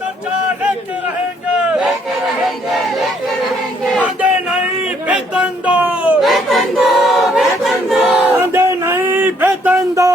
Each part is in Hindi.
दर्जा लेके रहेंगे, मांगे नहीं वेतन दो, मांगे नहीं वेतन दो,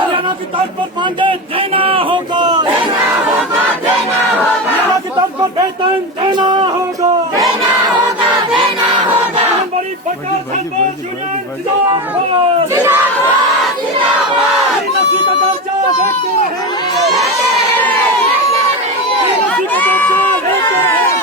हरियाणा की तर्ज पर मांगे देना होगा, हरियाणा की तर्ज पर वेतन देना होगा, आंगनबाड़ी वर्कर वेलफेयर यूनियन जिंदाबाद, नस्ली का दर्जा लेके रहेंगे, नस्ली का दर्जा लेके रहेंगे,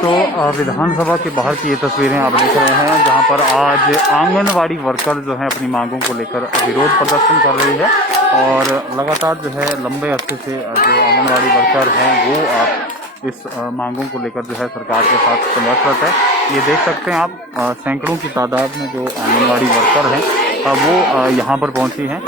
तो विधानसभा के बाहर की ये तस्वीरें आप देख रहे हैं, जहां पर आज आंगनवाड़ी वर्कर जो है अपनी मांगों को लेकर विरोध प्रदर्शन कर रही है और लगातार जो है लंबे अरसे से जो आंगनवाड़ी वर्कर हैं वो आप इस मांगों को लेकर जो है सरकार के साथ संघर्षरत है। ये देख सकते हैं आप सैकड़ों की तादाद में जो आंगनवाड़ी वर्कर हैं वो यहाँ पर पहुँची हैं।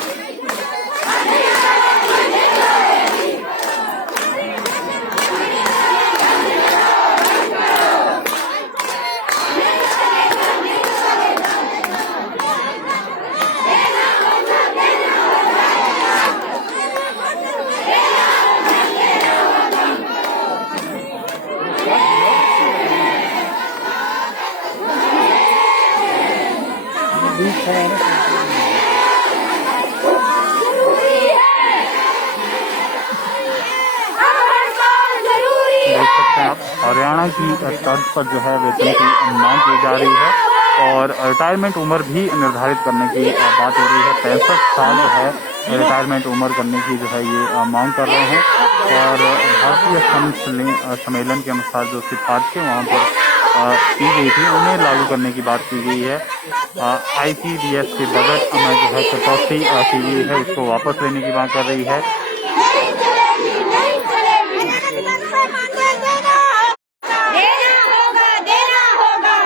देख सकते हैं आप हरियाणा की तर्ज पर जो है वेतन की मांग की जा रही है और रिटायरमेंट उम्र भी निर्धारित करने की बात हो रही है। 65 साल जो है रिटायरमेंट उम्र करने की जो है ये मांग कर रहे हैं और भारतीय सम्मेलन के अनुसार जो सिफारिशें वहाँ पर की गई थी उन्हें लागू करने की बात की गई है। ICDS के बजट में जो है कटौती की गई है, उसको वापस लेने की मांग कर रही है। नहीं चलेगी, नहीं चलेगी। देना होगा, देना होगा।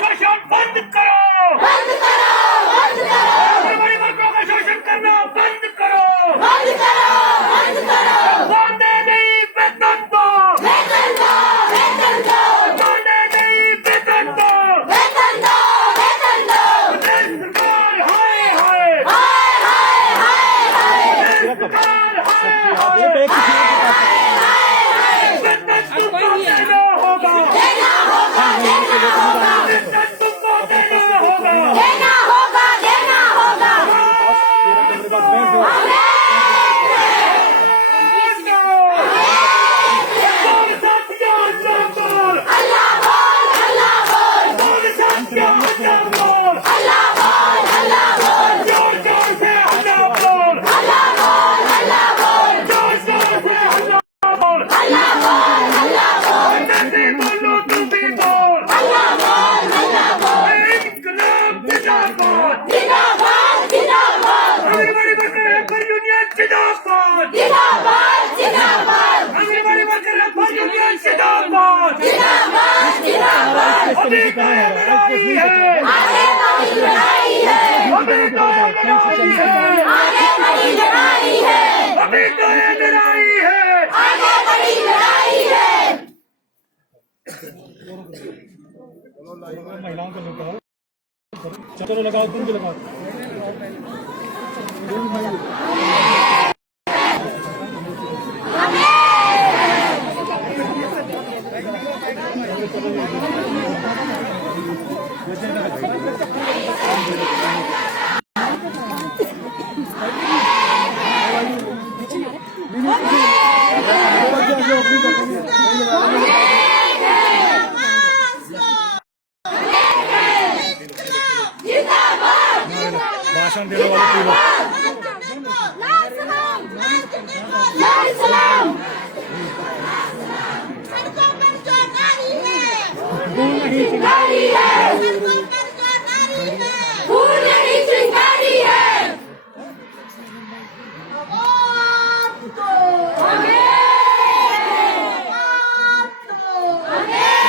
शोषण बंद करो, बंद करो, बंद करो, आंगनबाड़ी वर्करों का शोषण करना बंद करो, बंद करो, बंद करो। मानते नहीं वेतन दो, वेतन दो, वेतन दो, मानते नहीं वेतन दो, वेतन दो, वेतन दो। सरकार हाय हाय, हाय, हाय, हाय, हाय। सरकार हाय हाय, वेतन तुमको देना होगा, देना होगा, देना होगा, वेतन तुमको देना होगा। देना होगा, देना होगा। अल्लाह बोल, अल्लाह बोल, अल्लाह बोल, अल्लाह बोल, अल्लाह बोल, अल्लाह बोल, अल्लाह बोल, अल्लाह बोल। जिंदाबाद, जिंदाबाद, जिंदाबाद, जिंदाबाद, जिंदाबाद, जिंदाबाद। अभी तो ये लड़ाई है, आगे बड़ी लड़ाई है, अभी तो ये लड़ाई है, आगे बड़ी लड़ाई है, अभी तो ये लड़ाई है। आगे बड़ी लड़ाई है। महिलाओं को लगाओ, चलो लगाओ, तुम भी लगाओ। भाषण देने वाले लाल सलाम, लाल सलाम। सड़कों पर जो नारी है, चिंगारी है, सड़कों पर जो नारी है, फूल नहीं चिंगारी है। आपको हमें, आपको हमें,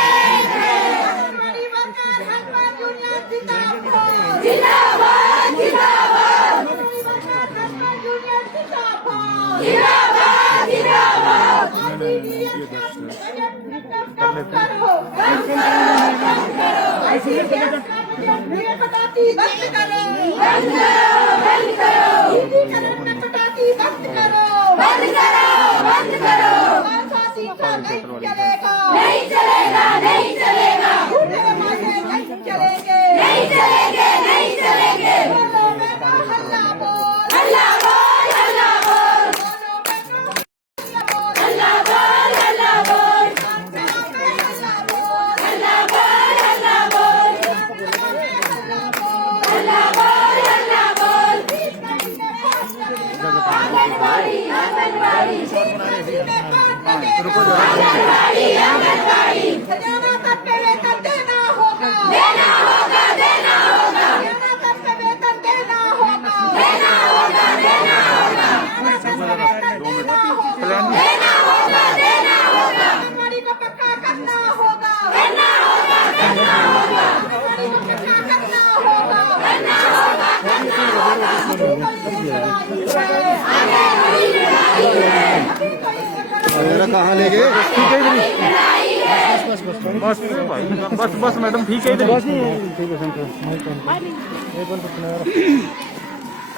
हमारी वर्कर हमारी यूनियन जिंदाबाद, जिंदाबाद, जिंदाबाद, हमारी वर्कर हमारी यूनियन जिंदाबाद, जिंदाबाद, जिंदाबाद। कम करो, कम करो, कम करो, ये कटौती बंद करो, बंद करो, बंद करो, निजीकरण में कटौती बंद करो, बंद करो, बंद करो। आजादी का नहीं चलेगा, नहीं चलेगा, नहीं चलेगा, झूठे वादे नहीं चलेंगे, नहीं चलेंगे, नहीं चलेंगे। बोलो बेटा अल्लाह बोल, अल्लाह बोल, अल्लाह बोल, बोलो बेटा अल्लाह बोल, अल्लाह बोल, अल्लाह बोल, अल्लाह बोल, अल्लाह बोल, अल्लाह बोल, अल्लाह बोल। आंगनबाड़ी, आंगनबाड़ी, आंगनबाड़ी, आंगनबाड़ी। देना तब पे वेतन देना होगा, देना होगा, देना होगा। देना तब पे वेतन देना होगा, देना होगा, देना होगा। देना होगा, देना होगा। आंगनबाड़ी को पक्का करना होगा, करना होगा, करना होगा। आंगनबाड़ी को पक्का करना होगा, करना होगा, करना होगा। आगे बड़ी लड़ाई है, अभी तो ये लड़ाई कहाँ ले गए? लड़ाई है। बस भाई, बस बस मैडम ठीक है इधर ही।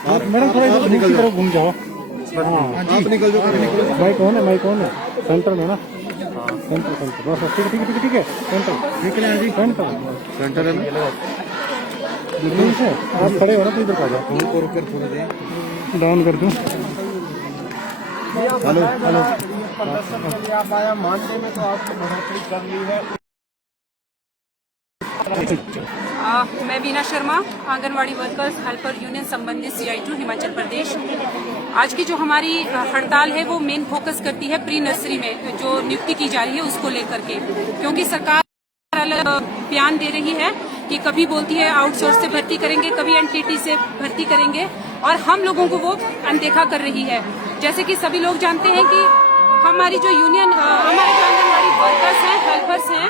आप मैडम थोड़ा इधर निकल तरफ घूम जाओ। आप निकल जाओ। भाई कौन है? भाई कौन है? सेंटर में ना? सेंटर सेंटर बस ठीक ठीक ठीक ठीक है। सेंटर निकले जी, सेंटर सेंटर है ना? दिल्ली से आप खड़े हो ना तो इधर आ जाओ। ऊपर ऊपर थोड़ा दे डाउन कर दूं। Hello hello. आप आया मानने में तो आपको बढ़ोतरी कर ली है। मैं Veena Sharma, anganwadi workers helper union संबंधित CI2 हिमाचल प्रदेश। आज की जो हमारी हड़ताल है वो मेन फोकस करती है प्री नर्सरी में जो नियुक्ति की जा रही है उसको लेकर के, क्योंकि सरकार अलग बयान दे रही है कि कभी बोलती है आउटसोर्स से भर्ती करेंगे, कभी एनटीटी से भर्ती करेंगे और हम लोगों को वो अनदेखा कर रही है। जैसे कि सभी लोग जानते हैं कि हमारी जो यूनियन हमारे जो आंगनवाड़ी वर्कर्स हैं, हेल्पर्स हैं,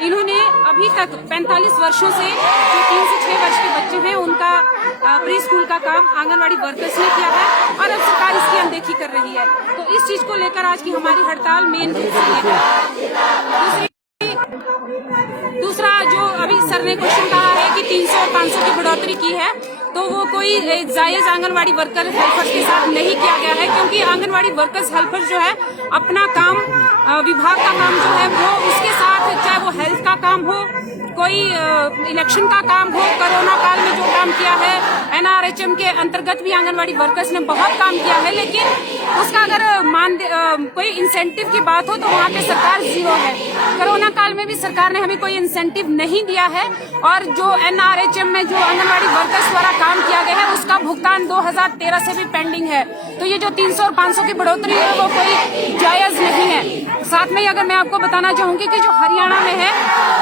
इन्होंने अभी तक 45 वर्षों से जो 3 से 6 वर्ष के बच्चे हैं उनका प्री स्कूल का काम आंगनवाड़ी वर्कर्स ने किया है और अब सरकार इसकी अनदेखी कर रही है। तो इस चीज को लेकर आज की हमारी हड़ताल मेन है। दूसरा जो अभी सर ने क्वेश्चन कहा है कि 300 और 500 की बढ़ोतरी की है, तो वो कोई जायज आंगनवाड़ी वर्कर हेल्पर्स के साथ नहीं किया गया है, क्योंकि आंगनवाड़ी वर्कर्स हेल्पर्स जो है अपना काम विभाग का काम जो है वो उसके साथ, चाहे वो हेल्थ का काम हो, कोई इलेक्शन का काम हो, कोरोना काल में जो काम किया है, NRHM के अंतर्गत भी आंगनवाड़ी वर्कर्स ने बहुत काम किया है, लेकिन उसका अगर कोई इंसेंटिव की बात हो तो वहाँ पे सरकार जीरो है। कोरोना काल में भी सरकार ने हमें कोई इंसेंटिव नहीं दिया है और जो NRHM में जो आंगनवाड़ी वर्कर्स द्वारा काम किया गया है उसका भुगतान 2013 से भी पेंडिंग है। तो ये जो 300 और 500 की बढ़ोतरी है वो कोई जायज नहीं है। साथ में ही अगर मैं आपको बताना चाहूंगी कि जो हरियाणा में है,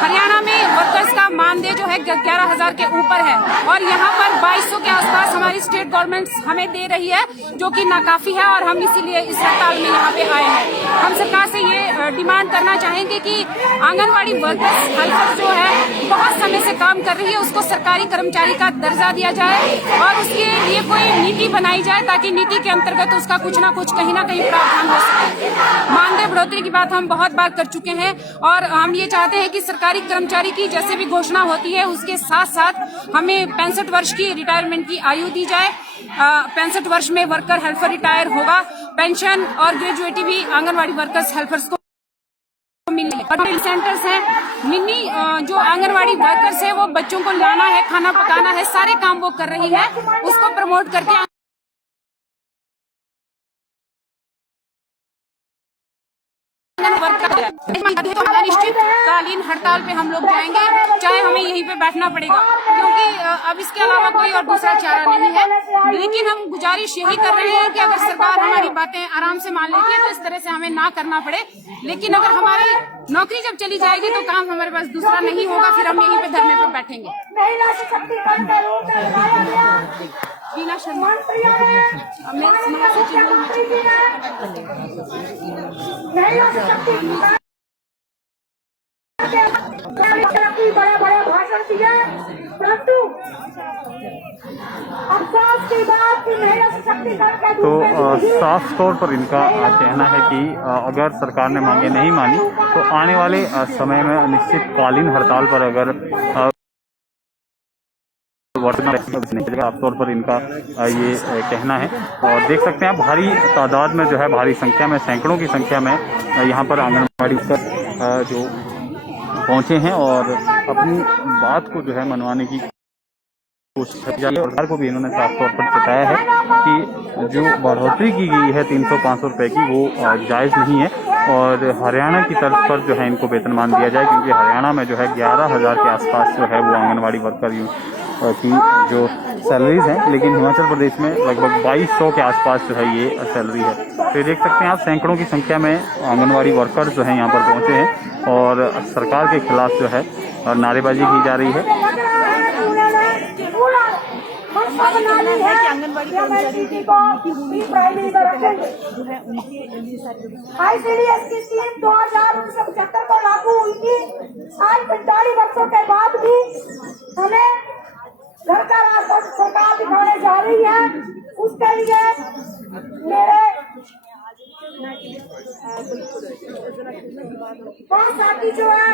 हरियाणा में वर्कर्स का मानदेय जो है 11,000 के ऊपर है और यहाँ पर 2200 के आसपास हमारी स्टेट गवर्नमेंट हमें दे रही है, जो कि नाकाफी है और हम इसीलिए इस हड़ताल में यहाँ पे आए हैं। हम सरकार से ये डिमांड करना चाहेंगे कि आंगनवाड़ी वर्कर्स हेल्पर्स जो है बहुत समय से काम कर रही है उसको सरकारी कर्मचारी का दर्जा दिया जाए और उसके लिए कोई नीति बनाई जाए ताकि नीति के अंतर्गत उसका कुछ ना कुछ कहीं ना कहीं प्रावधान हो सके। मानदेय बढ़ोतरी की बात हम बहुत बार कर चुके हैं और हम ये चाहते हैं कि सरकारी कर्मचारी की जैसे भी घोषणा होती है उसके साथ साथ हमें 65 वर्ष की रिटायरमेंट की आयु दी जाए। 65 वर्ष में वर्कर हेल्पर रिटायर होगा, पेंशन और ग्रेजुएटी भी आंगनवाड़ी वर्कर्स हेल्पर्स को मिलनी है। सेंटर्स हैं, मिनी जो आंगनवाड़ी वर्कर्स है वो बच्चों को लाना है, खाना पकाना है, सारे काम वो कर रही है, उसको प्रमोट करके अनिश्चितकालीन हड़ताल पे हम लोग जाएंगे, चाहे हमें यहीं पे बैठना पड़ेगा, क्योंकि अब इसके अलावा कोई और दूसरा चारा नहीं है। लेकिन हम गुजारिश यही कर रहे हैं कि अगर सरकार हमारी बातें आराम से मान लेती है तो इस तरह से हमें ना करना पड़े। लेकिन अगर हमारी नौकरी जब चली जाएगी तो काम हमारे पास दूसरा नहीं होगा, फिर हम यहीं पे धरने पे बैठेंगे। वीना शर्मा, बड़ा भाषण दिया, परंतु अफसोस की बात की महिला सशक्तिकरण के तो साफ तौर पर इनका कहना है कि अगर सरकार ने मांगे नहीं मानी तो आने वाले समय में अनिश्चितकालीन हड़ताल पर अगर साफ तौर पर इनका ये कहना है। और देख सकते हैं आप भारी तादाद में जो है, भारी संख्या में, सैकड़ों की संख्या में यहाँ पर आंगनबाड़ी पर जो पहुंचे हैं और अपनी बात को जो है मनवाने की कोशिश की जा रही है। सरकार को भी इन्होंने साफ तौर पर बताया है कि जो बढ़ोतरी की गई है 300-500 रुपए की वो जायज़ नहीं है और हरियाणा की तर्ज पर जो है इनको वेतनमान दिया जाए, क्योंकि हरियाणा में जो है 11,000 के आसपास जो है वो आंगनबाड़ी वर्कर की जो सैलरीज हैं, लेकिन हिमाचल प्रदेश में लगभग 2200 के आसपास जो है ये सैलरी है। तो देख सकते हैं आप सैकड़ों की संख्या में आंगनबाड़ी वर्कर्स जो है यहाँ पर पहुँचे हैं और सरकार के खिलाफ जो है नारेबाजी की जा रही है। आंगनबाड़ी कर्मचारी की ICDS की स्कीम 2075 को लागू हुई थी। आज 45 वर्षों के बाद भी हमें घर का राशन सरकार दिखाने जा रही है। उसके लिए मेरे साथी जो है